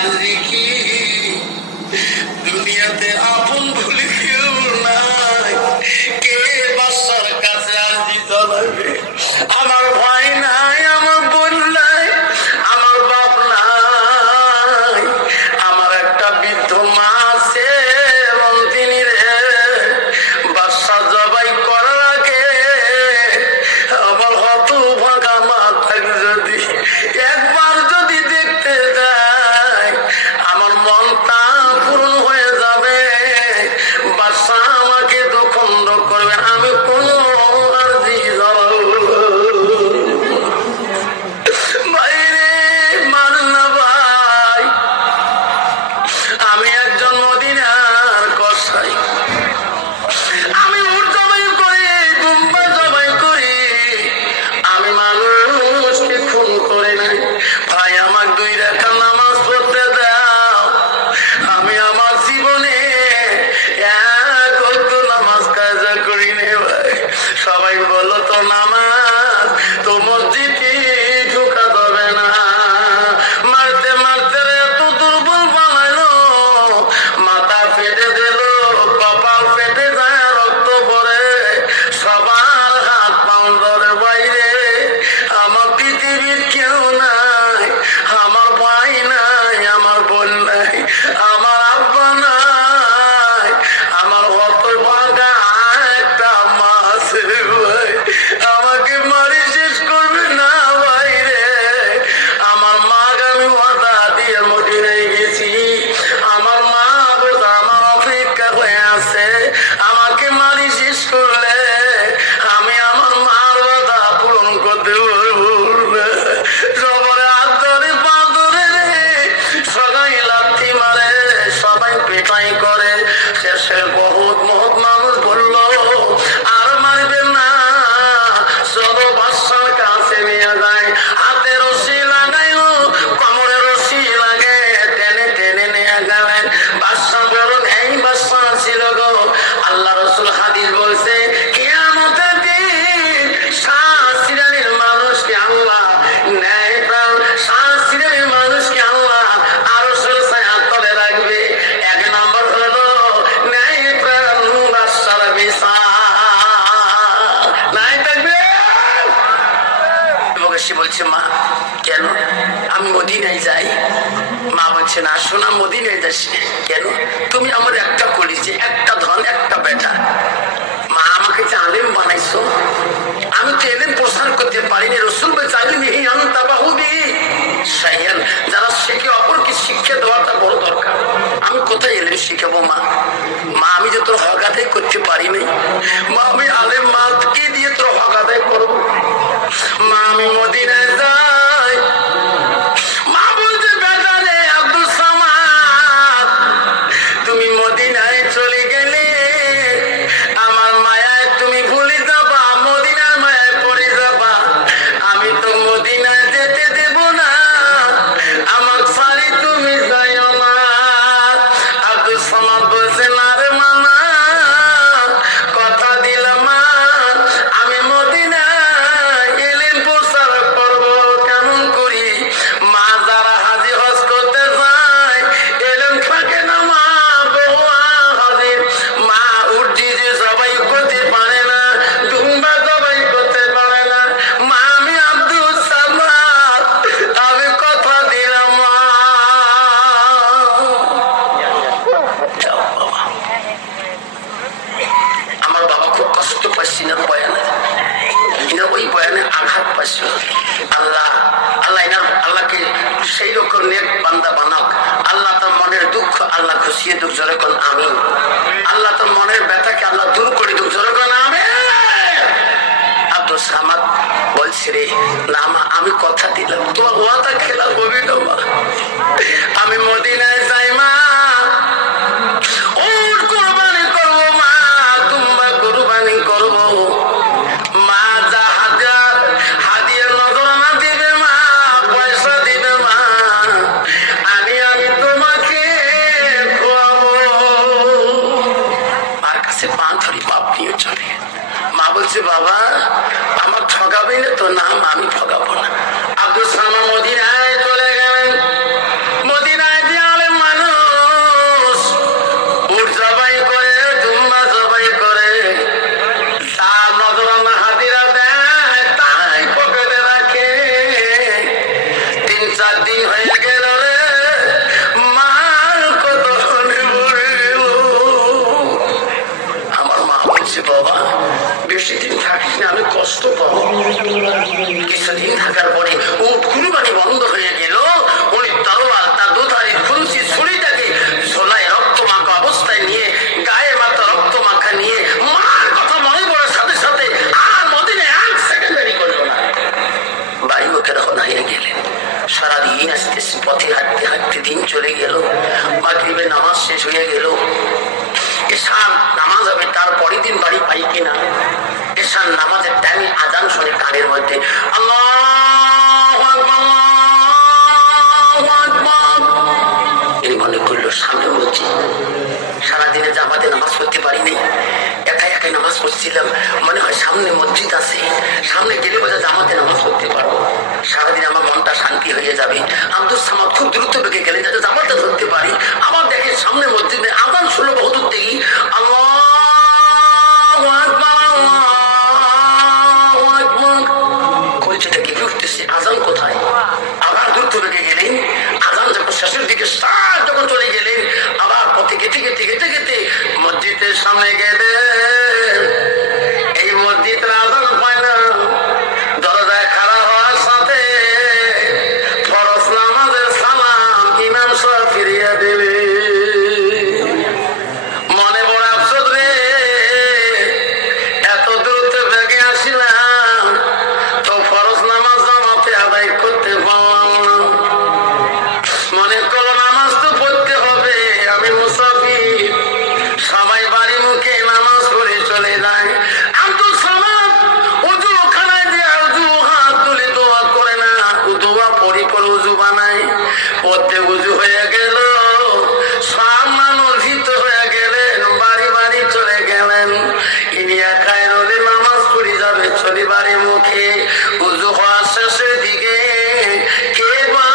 আরজি কি দুনিয়াতে আপন বলে কেউ নাই, কে বাসার কাছে আরজি জানাবে? আমার ভাই নাই, আমার বোন নাই, আমার বাপ নাই, আমার একটা বৃদ্ধ মা আছে এবং তিনি রে বাসা জবাই করার আগে আমার হত ভাগা মাথাকে যদি একবার যদি দেখতে যায় আমার মনটা পূরণ হয়ে যাবে। বাসা আমাকে দুখণ্ড করবে, আমি কোনো আরজি জানাবো বাইরে মান না ভাই। আমি একজন মদিনার কসাই, আমি উট জবাই করি, দুম্বা জবাই করি, আমি মানুষকে খুন করে নাই। ভাই আমাকে 2 রাকাত নামাজ পড়তে দাও, আমি আমার জীবনে 1 ওয়াক্ত নামাজ কাজা করি নে ভাই। সবাই বলো তো নামাজ তো মসজিদে ঢোকা যাবে না। মারতে মারতে রে এত দুর্বল বানাইলো, মাথা ফেটে দিল, কপাল ফেটে যায়, রক্ত পড়ে, সবার হাত পাও ধরে বাইরে। আমার পৃথিবীর কেউ নাই, আমার ভাই নাই, আমার বোন নাই, আমার আব্বা নাই, আমার হত ভাগা একটা মা আছে ভাই। আমাকে মারি শেষ করবে না বাইরে। আমার মাকে আমি ওয়াদা দিয়ে মদিনায় গেছি, আমার মা বোঝা আমার অপেক্ষা হয়ে আছে। আমাকে মারি শেষ করলে আমি আমার মার ওয়াদা পূরণ করতে পারবো না। সবাই হাত ধরে পা ধরে রে, সবাই লাথি মারে, সবাই পেটাই করে। শেষে বহুত মহৎ মানুষ বলল আর মারবেন না, চলো বাদশার কাছে নিয়ে যায়। হাতে রশি লাগাইলো, কোমরে রশি লাগে, টেনে টেনে নিয়ে গেলেন। বাদশা বড় ন্যায় বাদশা ছিল গো। আল্লাহ রাসূল হাদিস বলছে কিয়ামতের দিন 7 শ্রেণীর মানুষকে আল্লাহ ন্যায় প্রাণ, 7 শ্রেণীর মানুষকে আল্লাহ আরশের ছায়ার তলে রাখবে। 1 নম্বর হলো ন্যায় প্রাণ বাদশার বিচার। নাই থাকবে। সে বলছে মা কেন আমি মদিনায় যাই? মা বলছে না শোনা, মদিনায় যাস কেন? তুমি আমার একটা করেছি, একটা ধন, একটা বেটা। মা আমাকে যে আলেম বানাইছো, আমি তো এলেম প্রসার করতে পারিনি। রসুল বলছে আলিমিহি আনতা বাহুবি শাইয়ান, যারা শিখে অপরকে শিক্ষা দেওয়াটা বড় দরকার। আমি কোথায় এলেম শিখাবো মা? মা আমি যে তোর হক আদায় করতে পারি নাই, মা আমি আলেম মা কি দিয়ে তোর হক আদায় করবো? মা আমি মদিনায় যাই। মা বলছে বেটা রে আব্দুল সামাদ, তুমি মদিনায় চলে গেলে আমার মায়ায় তুমি ভুলে যাবা, মদিনার মায়ায় পড়ে যাবা। আমি তো মদিনায় যেতে দেব না, আমার সারি তুমি যাইও না। আব্দুল সামাদ বলছে না রে মামা, কথা দিলাম মা, আমি মদিনায় এলেম প্রচার করব। কেমন করি? মা যারা হাজি হজ করতে যায় এলেম থাকে না, মা বউয়া হাজির। মা উঠি যে সবাই করতে পারে না, দুম্বা সবাই করতে পারে না। মা আমি আব্দুল সামাদ, আমি কথা দিলাম মা। যাও বাবা। আমার বাবা খুব কষ্ট পাচ্ছি না বয়ানে, ওই বয়ানে আঘাত পাচ্ছিল। আল্লাহ আল্লাহ আল্লাহকে সেই রকম নেক বান্দা বানাক। আল্লাহ তার মনের দুঃখ আল্লাহ খুশিয়ে দুঃখ জোরে কোন আমিন। আল্লাহ তার মনের ব্যথাকে আল্লাহ দূর করে দুঃখ জোরে কোন আমিন। আব্দুল সামাদ বলছে রে না মা, আমি কথা দিলাম, তোমার ওয়াদা খেলা হবি না মা। আমি মদিনায় যাই মা, উট কুরবানি করবো মা, দুম্বা কুরবানি করবো মা। যা হাদিয়া নজরানা দিবে মা, পয়সা দিবে মা, আমি তোমাকে খোয়াবো। মার কাছে পা ধরি, বাপ নিয়ে চলে। মা বলছে বাবা আমার ঠকাবে না তো? না আমি ঠকাবো না। আব্দুল সালাম মদিনায় চলে গেলেন। মদিনায় 4 দিন হয়ে গেল রে, মার কত মনে পড়ে গেল। আমার মা বলছে, বাবা বেশি দিন থাকিস না, আমি কষ্ট পাবো। কিছুদিন থাকার পরে উট কুরবানি বন্ধ হয়ে গেল। উনি তরোয়াল, তার দুধারি খুরুশি ছুরিটাকে ঝোলায় রক্ত মাখা অবস্থায় নিয়ে, গায়ে মাথা রক্ত মাখা নিয়ে, মার কথা মনে পড়ার সাথে সাথে আর মদিনায় 1 সেকেন্ড দেরি করলো না, বাড়ি মুখে রওনা হয়ে গেলেন। সারাদিন আস্তে পথে হাঁটতে হাঁটতে দিন চলে গেল। মাগরিবের নামাজ শেষ হয়ে গেল। এশার নামাজ হবে, তারপরের দিন বাড়ি পাই কিনা। এশার নামাজের টাইমে আজান শুনে কানের মধ্যে আল্লাহু আকবার, আল্লাহু আকবার। এই মনে করলো সামনে মসজিদ। সারাদিনে জামাতে নামাজ পড়তে পারিনি, একাই একাই নামাজ পড়ছিলাম। মনে হয় সামনে মসজিদ আছে, সামনে গেলে বোঝা জামাতে নামাজ পড়তে পারবো, সারাদিন আমার মনটা শান্তি হয়ে যাবে। আব্দুল সামাদ খুব দ্রুত বেগে গেলে যাতে জামাতে ধরতে পারি। আবার দেখে সামনে মসজিদে আজান শুনলো বহুদূর থেকেই, আল্লাহু আকবার, আল্লাহু আকবার। কলচেটা কেঁপে উঠতেছে, আজান কোথায়? আবার দ্রুত বেগে গেলেন। আজান যখন শেষের দিকে যখন চলে গেলেন, আবার পথে গেতে গেতে গেতে গেতে মসজিদের সামনে গেলে এই মসজিদের আজান পায় না। দরজায় খাড়া হওয়ার সাথে ফরজ নামাজের সালাম ইমাম সাহেব ফিরিয়ে দেবে। মনে বড় আফসোস রে, এত দ্রুত বেগে আসিলাম তো ফরজ নামাজ জামাতে আদায় করতে পারলাম না। মনে করো নামাজ তো পড়তে হবে, আমি মুসাফির, সবাই বাড়ি মুখে নামাজ পড়ে চলে যায়। আব্দুল সামাদ উজু খানায় দিয়ে উজু হাত তুলে দোয়া করে না, দোয়া পড়ি করে উজু বানায়। পড়তে উজু হয়ে গেল, সব মানুষ ভীত হয়ে গেলেন, বাড়ি বাড়ি চলে গেলেন। ইনি একাই রোদে নামাজ পড়ে যাবে চলে বাড়ি মুখে। উজু হওয়ার শেষের দিকে কে বা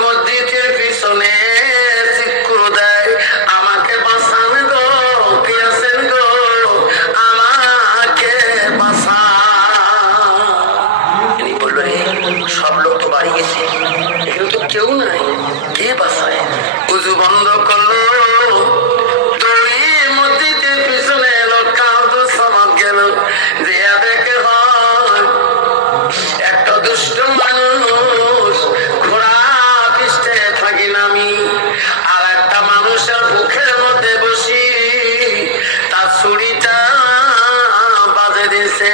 মসজিদের পিছনে চিৎকার দেয়, আমাকে বাঁচান গো, কে আছেন গো, আমাকে বাঁচান। ইনি বললো, রে সব লোক তো বাড়ি গেছে, এখানে তো কেউ নাই, কে বাঁচায়? উজু বন্ধ করলো, দৌড়িয়ে মসজিদের পিছনে লোক আব্দুল সামাদ গেল। দিয়া দেখে হয় একটা দুষ্ট মানুষ ঘোড়া পিষ্টে থাকি নামি, আর একটা মানুষের বুকের মধ্যে বসি তার ছুরিটা বাজে দিয়েছে।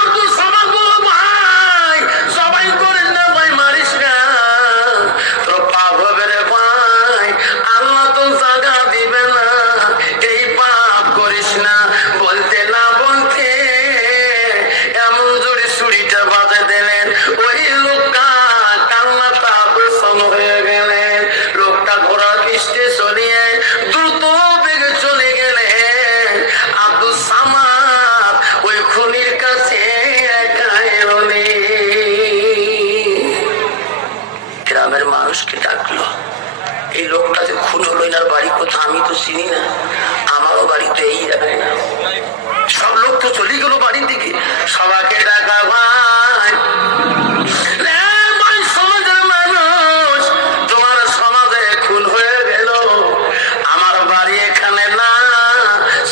আব্দুল সামাদ বলল, ভাই সবাই করেন না ভাই, মারিস না, তোর পাপ হবে রে ভাই, আল্লাহ তো জায়গা দিবে না, এই পাপ করিস না। বলতে না বলতে এমন জোরে ছুরিটা বাজে দিলেন, ওই লোকটা কান্নাটা প্রসন্ন হয়ে গেলেন। লোকটা ঘোড়া পিষ্টে চলিয়ে দ্রুত বেগে চলে গেলেন। আব্দুল সামাদ ওই খুনির কাছে একাই রইলেন। গ্রামের মানুষকে ডাকলো, এই লোকটা যে খুন হলো, এনার বাড়ি কোথা আমি তো চিনি না, আমারও বাড়ি তো এই জায়গায় না। সব লোক তো চলে গেল বাড়ির দিকে। সবাইকে ডাকা, ভাই ভাই সমাজের মানুষ, তোমার সমাজে খুন হয়ে গেল, আমার বাড়ি এখানে না,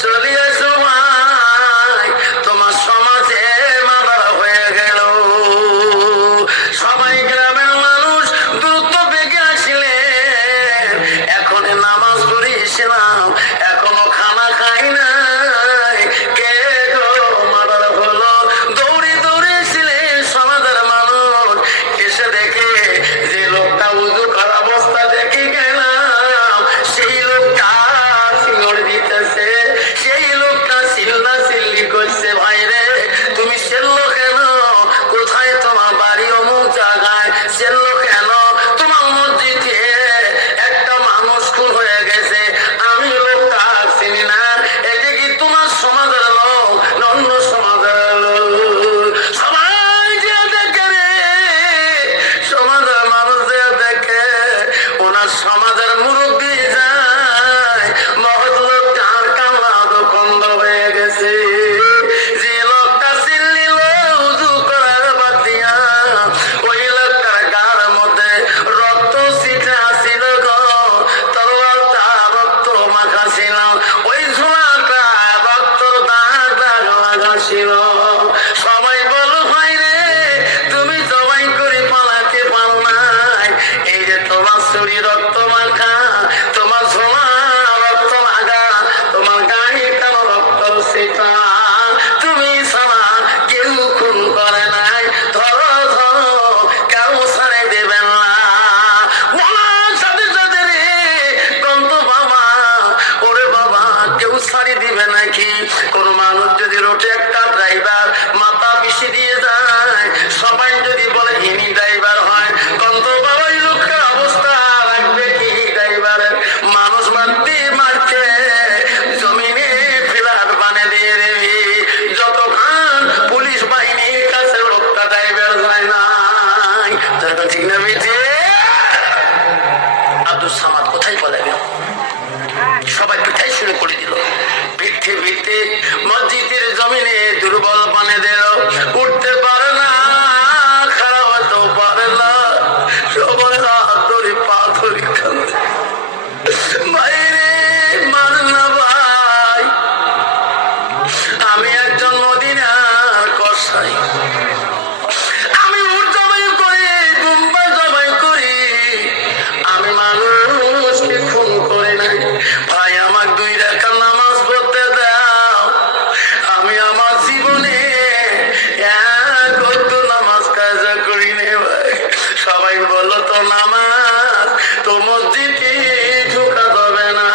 চলে এসো ভাই, তোমার সমাজে মাদার হয়ে গেল। সবাই গ্রামের মানুষ দ্রুত বেগে আসলেন। এখন নামাজ পড়েছিলাম, এখনো খানা খাই নাই, কে গো মাদার হলো? দৌড়ে দৌড়ে ছিলেন সমাজের মানুষ। এসে দেখে যে লোকটা উজু করা অবস্থা দেখে গেলাম, সেই লোকটা সিঙ্গড় দিতেছে, সেই লোকটা চিল্লা চিল্লি করছে, ভাই রে তুমি সেল্লো কেন? কোথায় তোমার বাড়ি? অমুক জায়গায়। সেল্লো কেন? তোমার মসজিদে একটা মানুষ খুন হয়ে গেছে, আমি লোকটা চিনি না। এটা কি তোমার সমাজের লোক না অন্য সমাজের লোক? সবাই যে দেখে রে, সমাজের মানুষ যে দেখে, ওনার সমাজের মুরব্বী যায়, মহৎ লোকটার কামলা দোকন্দ হয়ে গেছে। যে লোকটা চিল্লিল উজু করার বাদ দিয়া, ওই লোকটার গার মধ্যে সবাই বললো তো নামাজ, তো মসজিদে ঢোকা যাবে না।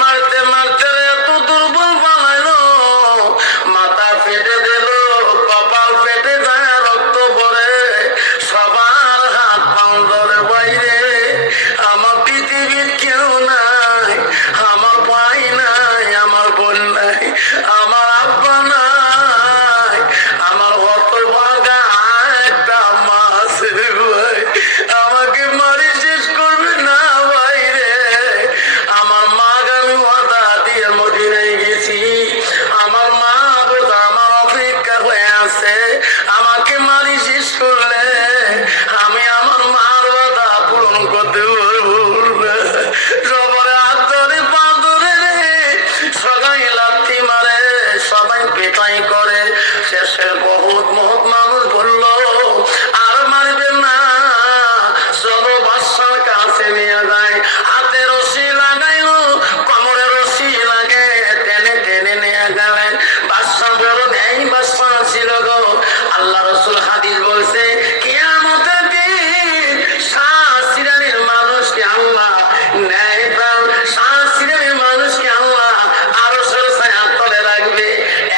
মারতে মারতে এত দুর্বল বানাইলো, মাথা ফেটে দিল, কপাল ফেটে যায়, রক্ত পড়ে, সবার হাত পাও ধরে বাইরে। আমার পৃথিবীর কেউ নাই, আমার ভাই নাই, আমার বোন নাই, আমার আব্বা নাই, আমার হতভাগা একটা মা আছে ভাই, আমাকে মারি শেষ করবে না ভাই রে। আমার মাকে আমি ওয়াদা দিয়ে মদিনায় গেছি, আমার মা বোধ আমার অপেক্ষা হয়ে আছে, আমাকে মারি শেষ করলে আমি আমার মার ওয়াদা পূরণ করতে পারবো না। সবাই হাত ধরে পা ধরে রে, সবাই লাথি মারে, সবাই পেটাই করে। শেষে বহুত বহুত মানুষ বললো আর মারবেন না, চলো বাদশার কাছে নিয়ে যায়। হাতে রশি লাগাইলো, কোমরে রশি লাগে, টেনে টেনে নিয়ে গেলেন। বাদশা বড় নেই বাদশা ছিল গো। আল্লাহ রসুল হাদিস বলছে, কিয়ামতের দিন সাত শ্রেণীর মানুষকে আল্লাহ ন্যায় প্রাণ, সাত শ্রেণীর মানুষকে আল্লাহ আরশের ছায়ার তলে রাখবে।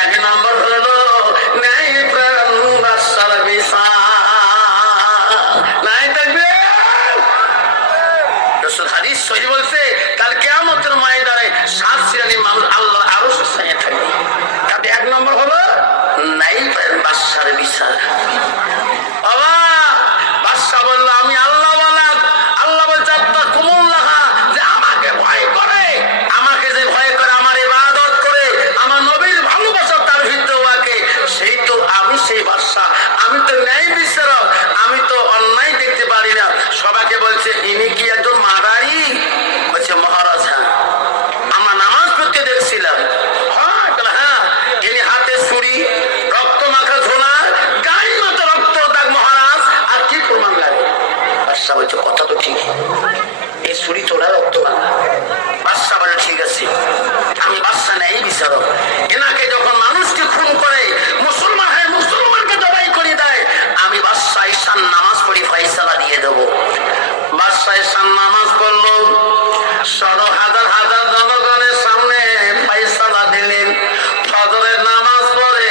এক নম্বর হলো ন্যায় প্রাণ বাদশার বিচার নাই থাকবে। রসুল হাদিস সহি বলছে, কাল কিয়ামতের ময়দানে সাত শ্রেণীর মানুষ আল্লাহ আরশের ছায়ায় থাকবে। তাতে এক নম্বর হলো নাই প্রাণ বাদশার বিচার। বাবা বাদশা বললো, আমি আল্লাহ বলা, আল্লাহ বলছে আত্মা কুমুল্লাহ, যে আমাকে ভয় করে, আমাকে যে ভয় করে, আমার ইবাদত করে, আমার নবীর ভালোবাসা তার ভিতরে ওয়াকে, সেই তো আমি সেই বাদশা, আমি তো ন্যায় বিচারক, আমি তো অন্যায় দেখতে পারি না। সবাইকে বলছে, ইনি কি একজন মাদারি? বলছে মহারাজ হ্যাঁ, আমরা নামাজ পড়তে দেখছিলাম। হ্যাঁ, ইনি হাতে ছুরি, রক্ত মাখা ঝোলা, গায়ে মতো রক্ত দাগ মহারাজ, আর কি প্রমাণ লাগে? বাদশা বলছে কথা তো ঠিক, এই ছুরি তোলা রক্ত মাখা। বাদশা বলে ঠিক আছে, আমি বাদশা নেই বিচারক, এনাকে যখন মানুষকে খুন করে, মুসলমান হয় মুসলমানকে জবাই করে দেয়, আমি বাদশা ঈশান নামাজ পড়ি ফয়সালা দিয়ে দেবো। বাদশা ঈশান নামাজ পড়লো, হাজার হাজার জনগণের সামনে ফয়সালা দিলেন। ফজরের নামাজ পড়ে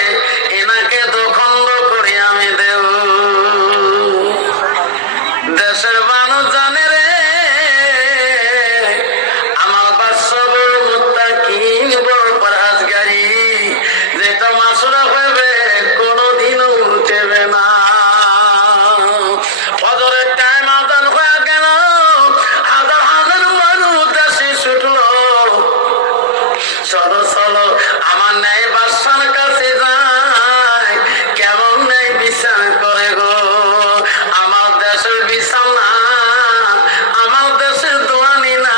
এনাকে দোখণ্ড করে আমি দেব। দেশের মানুষ জানে রে, আমার বাদশা বড় মুত্তাকিন, বড় পরহেজগারি, যেটা মাসুরা হবে কোনোদিনও উঠবে না। ফজরের টাইম আজান হয়ে গেল, হাজার হাজার মানুষ দেশে ছুটলো। চলো চলো আমার ন্যায় বাদশার কাছে যায়, কেমন ন্যায় বিচার করে গো। আমার দেশের বিচার না, আমার দেশের দোয়ানি না,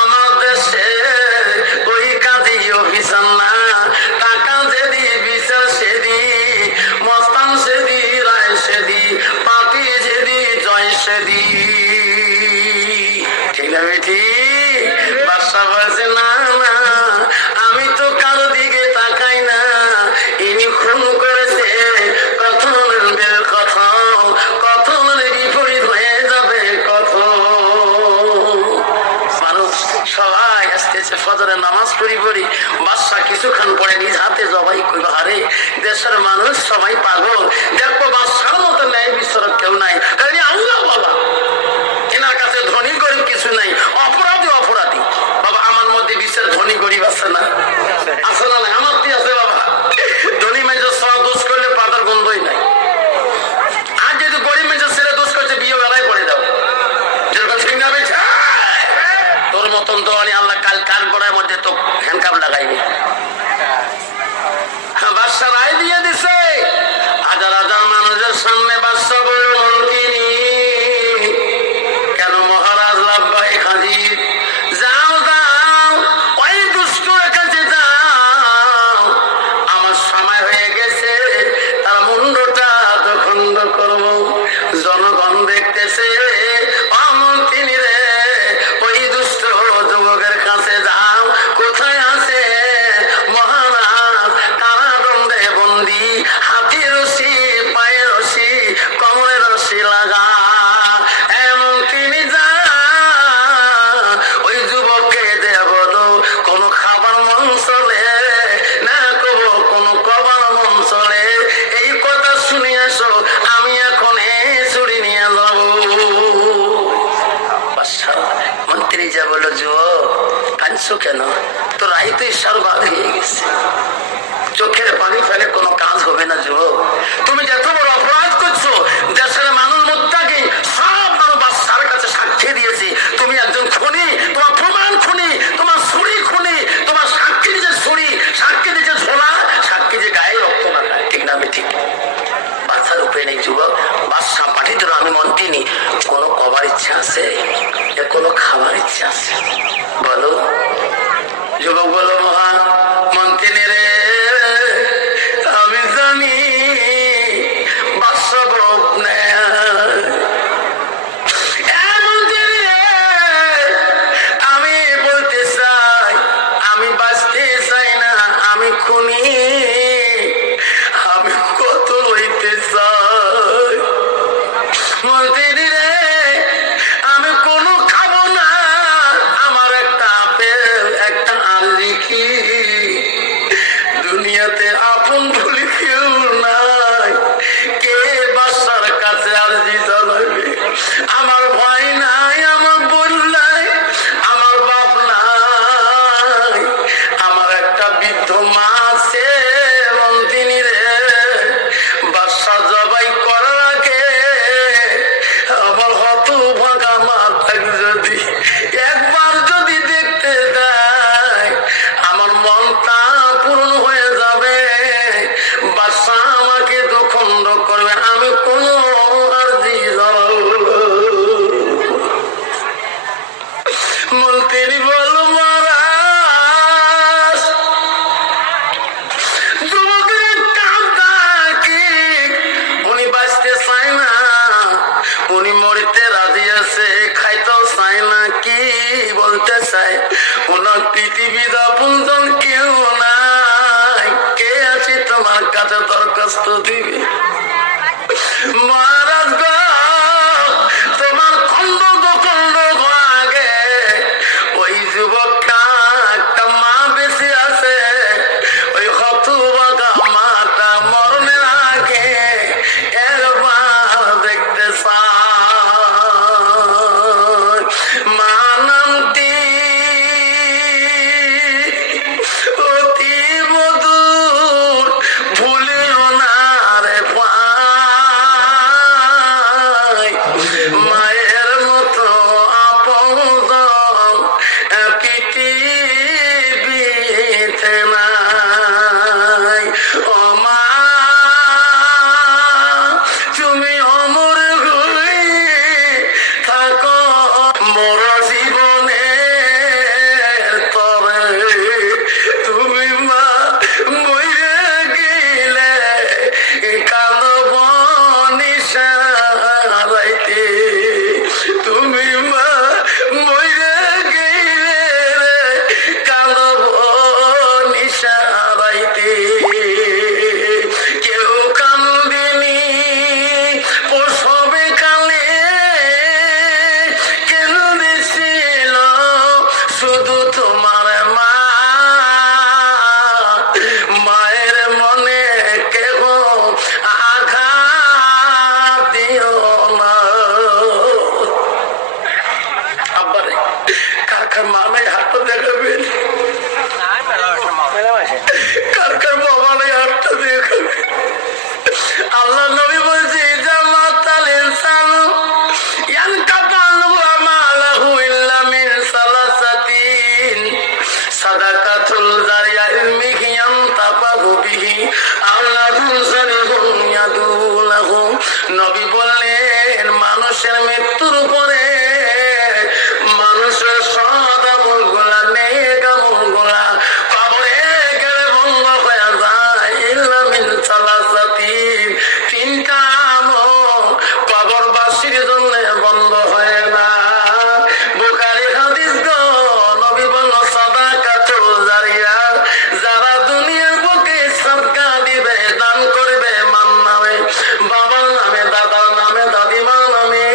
আমার দেশের ওই কাজী অফিসার না। টাকা যেদি বিচার সেদি, মস্তান সেদি রায় সেদি, পাপি যেদি জয় সেদি। ঠিক না বেটি? বাদশা বলছে না না, আমি তো কারো দিকে তাকাই না, ইনি খুন করেছে, কথনের বের কথা, কথনের বিপরীত হয়ে যাবে কত। মানুষ সবাই আসতেছে, ফজরের নামাজ পড়ি পড়ি, বাদশা কিছুক্ষণ পরে নিজ হাতে জবাই করবে। হারে দেশের মানুষ সবাই পাগল, দেখবো বাদশার মতো ন্যায় বিচারক কেউ নাই, আল্লাহ বাবা। এনার কাছে ধনী গরিব কিছু নাই, অপরাধী অপরাধী। বাবা আমার মধ্যে বিশ্বের ধনী গরিব আছে না? আছে না? নাই আমার কি আছে বাবা? ধনী মেজর সব দোষ করলে পাতার গন্ধই নাই। আর যেহেতু গরিব মেজর ছেলে দোষ করছে, বিয়ে বেলায় করে দাও, যেরকম সিংহা বেছে তোর মতন তো আল্লাহ কাল কান করার মধ্যে তো হ্যান্ডকাপ লাগাইবে। বাদশা রায় দিয়ে দিছে, হাজার হাজার মানুষের সামনে বাদশা বলল, মন্ত্রী কেন মহারাজ লাভবাই হাজির, যাও যাও ওই দুষ্টুর কাছে যাও, আমার সময় হয়ে গেছে, তার মুন্ডটা দখন্ড করব। জনগণ দেখতেছে, অমন্ত্রী রে ওই দুষ্ট যুবকের কাছে যাও, কোথায় আছে মহারাজ, কারাদণ্ডে বন্দী, হাতে রশি, পায়ে রশি, কোমরে রশি লাগা। কাঁদছো কেন? তো রাই তো ঈশ্বরবাদ হয়ে গেছে, চোখের পানি ফেলে কোনো কাজ হবে না যুবক। তুমি যত বড় অপরাধ করছো, দেশের মানুষ মুত্তাকি, সব মানুষ বাদশার কাছে সাক্ষী দিয়েছি তুমি একজন খুনি, তোমার প্রমাণ খুনি, তোমার ছুরি খুনি, তোমার সাক্ষী দিয়েছে ছুরি, সাক্ষী দিয়েছে ঝোলা, সাক্ষী যে গায়ে রক্ত না খায়, ঠিক না? আমি ঠিক বাচ্চার উপরে নেই যুবক। বাদশা পাঠিত আমি মন্ত্রিনি, কোনো কবার ইচ্ছা আছে? কোনো খাবার ইচ্ছা আছে? বলো যুবক, বলো মহান মন্ত্রিনী রে, আমি জানি বাদশা বড় আমি বলতে চাই, আমি বাঁচতে চাই না, আমি খুনি, আমি কত লইতে চাই। মন্ত্রিনী রে, আমি কোনো খাবো না, আমার একটা আপেল, একটা আলু, কি দুনিয়াতে আপন বলে কেউ নাই, কে বাদশার কাছে আরজি জানাবে? আমার ভাই নাই, আমার বোন নাই, আমার বাপ নাই, আমার একটা বৃদ্ধ মা আছে। মন্ত্রিনী রে, বাদশা জবাই করার আগে আমার হত ভাঙা মাথা যদি একবার যদি দেখতে দেয়, আমার মনটা পূর্ণ হয়ে যাবে। বাদশা আমাকে দখন্ড করবে, আমি কোন আরজি জানাবো। মন্ত্রী বল মহারাজ, যুবকের কাঁদা কি? উনি বাঁচতে চায় না, উনি মরতে রাজি আছে, খাইতেও চায় না, কি বলতে চায়? ওনার পৃথিবীর আপনজন কেউ নাই, কে আছে তোমার কাছে দরখাস্ত দিবে? মহারাজ গো, তোমার খন্ড দখন্ড আগে ওই যুবকটা একটা মা বেঁচে আছে, ওই হতভাগা মাটা মরণের আগে একবার দেখতে চায়। মা নামটি অতি মধুর, ভুলিও না রে ভাই, মায়ের মতো আপনজন পৃথিবীতে নাই। ও মা, তুমি অমর হয়ে থাকো মোর জীবনে তবে, তুমি মা মরে গেলে কাঁদব নিশারাইতে, তুমি মা মরে গেলে কাঁদব নিশারাইতে। কেউ কান্দিনি প্রসবে কালে, কেঁদেছিল শুধু তোমার মা, মায়ের মনে কেহ আঘাত দিও না। আব্বারে, কার কার মা নাই হাতটা দেখাবেন? কার কার বাবা নাই হাতটা দেখাবেন? আল্লাহ নবী বলছে, জামাতাল ইনসানু ইয়ানকাতালু আমালাহু ইল্লা মিন সালাসাতিন, সাদাকাতুল জারিয়া ইলমিহি ইয়ানতাফাহু বিহি, আওলাদুন সালিহুন ইয়াদুলাহু। নবী বললেন, মানুষের মৃত্যুর পরে মানুষের সৎ আমলগুলা, নেক আমলগুলা কবরে গেলে বন্ধ হয়ে যায়। ইল্লা মিন সালাসাতিন, তিনটা আমল কবরবাসীর জন্য বন্ধ হয় না। বুখারী হাদিস গো, নবী বলল সাদাকাতুল জারিয়া, যারা দুনিয়ার বুকে সাদকা দিবে, দান করবে, মান নামে, বাবার নামে, দাদার নামে, দাদিমার নামে,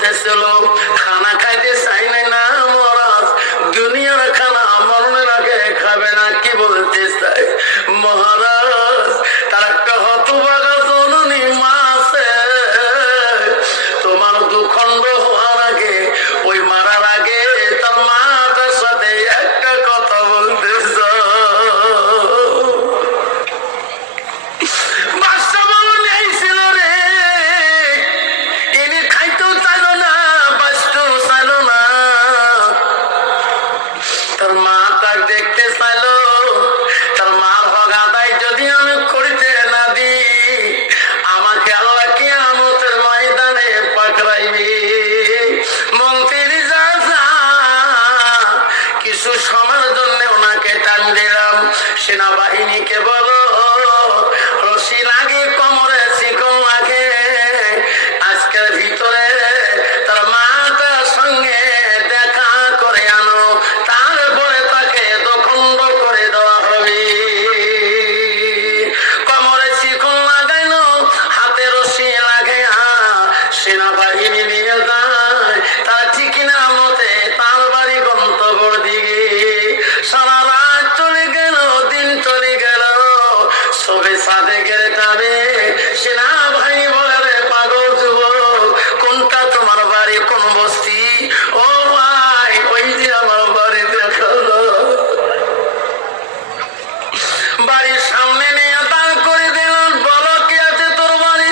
বলতেছিল খানা খাইতে চাই না মহারাজ, দুনিয়ার খানা মরণের আগে খাবে না। কি বলতে চাই মহারাজ, তার একটা হতভাগা জননী মা আছে, তোমার দুখণ্ড হওয়ার আগে, ওই মারার আগে তার মাটার সাথে একটা কথা বলতেছ। বাদশা বলুন এই ছিল রে, ইনি খাইতেও চাইল না, বাঁচতেও চাইল না, তার মা তার দেখতে চাইল। তার মার হক আদায় যদি আমি করিতে না দিই, আমাকে আল্লাহ কিয়ামতের ময়দানে পাকড়াইবে। মন্ত্রীর যা কিছু সময়ের জন্য ওনাকে টান দিলাম, সেনাবাহিনীকে বলো রশি লাগে কোমরে, শিকল লাগে, আজকের ভিতরে তার মাতার সঙ্গে দেখা করে আনো, তারপরে তাকে দখন্ড করে দেওয়া হবে। কোমরে শিকল লাগাইলো, হাতে রশি লাগে, সেনাবাহিনী নিয়ে যায় তার ঠিকানা মতে তার বাড়ি গন্তব্যের দিকে। সারা রাত চলে গেল, দিন চলে গেল, সবে সাথে গেলে যাবে। সেনাবাহিনী বলে রে পাগল যুবক, কোনটা তোমার বাড়ি, কোন বস্তি? ও ভাই, ওই যে আমার বাড়ি দেখালো। বাড়ির সামনে নিয়ে দাঁড় করে দিলেন, বলো কি আছে তোর বাড়ি?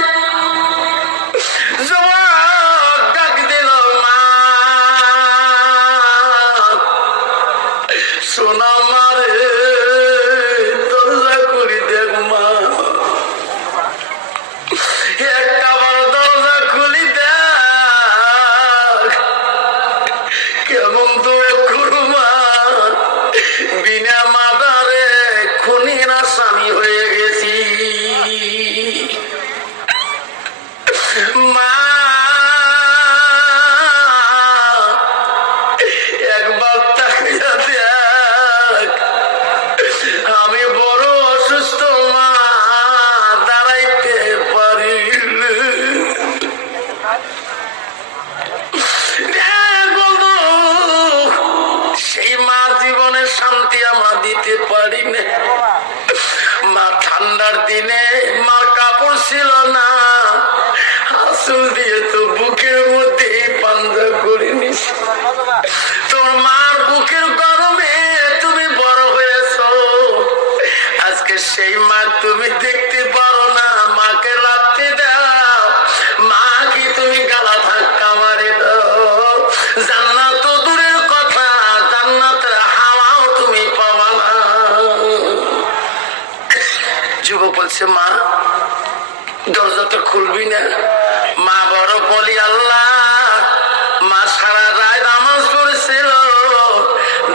যুবক ডাক দিল, মা সোনা মারে, দরজা খুলি দেখ মা, একটা বড় দরজা খুলি দেখ, কেমন তো মা, বিনা মাদারে খুনির আসামি হয়ে গেছি। মা একবার তাকিয়ে দেখ, আমি বড় অসুস্থ মা, দাঁড়াইতে পারি। বন্ধু, সেই মা জীবনের শান্তি আমরা দিতে পারি না। মা ঠান্ডার দিনে মার কাপড় ছিল না, আসল দিয়ে তো বুকের মধ্যে পাঞ্জা করে নিস। তোর মার বুকের গরমে তুমি বড় হয়েছ, আজকে সেই মা তুমি দেখতে পারো না, মাকে লাথি দাও, মা কি তুমি গালা ধাক্কা মারি দাও, জান্নাত তো দূরের কথা, জান্নাতের হাওয়াও তুমি পাবা না। যুবক বলছে, মা দরজাটা খুলবি না? মা বড় বলি আল্লাহ। মা সারা রাত নামাজ পড়েছিল,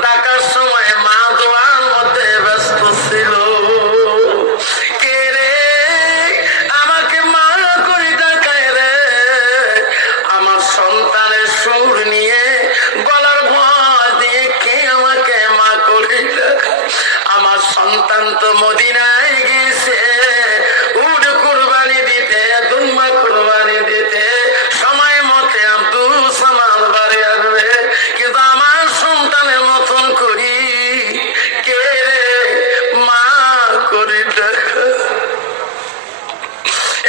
ডাকার সময় মা দোয়ার মধ্যে ব্যস্ত ছিল। কে রে আমাকে মা করে ডাকায় রে, আমার সন্তানের সুর নিয়ে গলার ভয় দিয়ে কে আমাকে মা করে ডাকায়? আমার সন্তান তো মদিনায় গেছে, উট কুরবানি দিতে, দুম্বা কুরবানি দিতে, সময় মতে আব্দুল সামাদ বাড়ি আসবে, কিন্তু আমার সন্তানের মতন করি কে রে মা করে দেখা?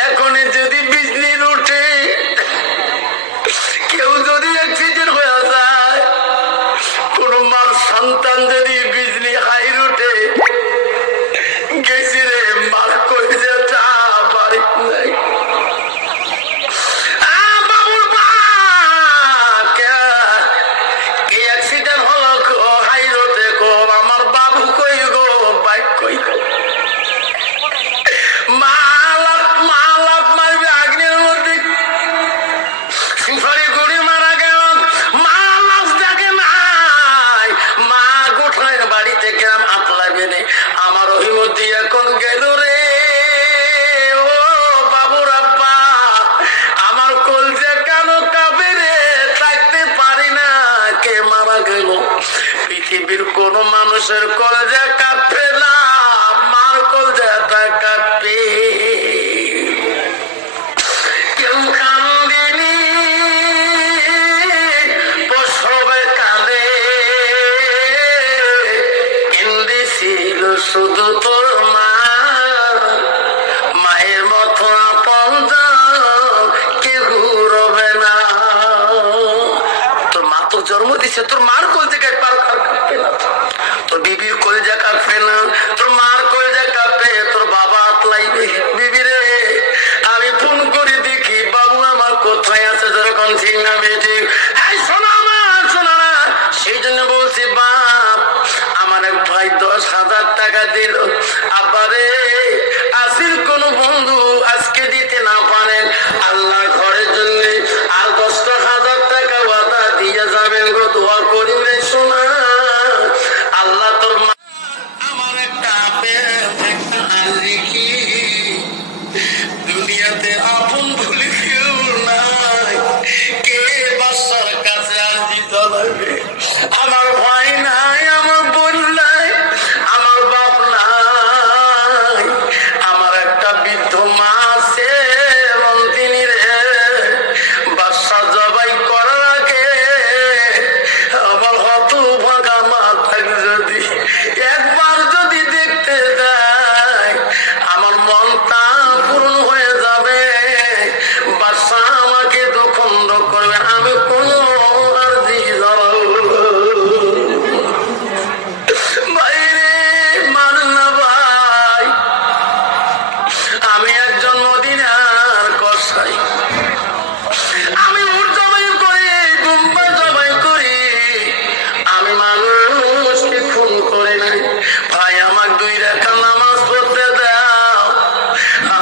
এখন যদি বিজলির উঠে, কেউ যদি অ্যাক্সিডেন্ট হয়ে যায়, কোন মার সন্তান যদি বিজলি হাইর উঠে, গেছি রে মার করে যেটা বাড়ি নাই। বাবুর মা কে অ্যাক্সিডেন্ট হলো হাইরোতে, গো আমার বাবু কই গো, বাইক কই গো? মা লাভ মারবে আগ্নের মধ্যে, সুপারি করে মারা গেল। মা লাভ দেখে নাই, মা গোঠায় বাড়িতে গেলাম আতলা বেনে, আমার অভিমতি এখন গেল রে। ও বাবুর আব্বা, আমার কলজা কেন কাঁপে রে, থাকতে পারি না। কে মারা গেল? পৃথিবীর কোন মানুষের কলজা কাঁপে না, মার কলজাটা কাঁপে। দিছে, তোর মার কলজা কাটবে আর কাটবে না, তোর বিবির কলজা কাটবে না,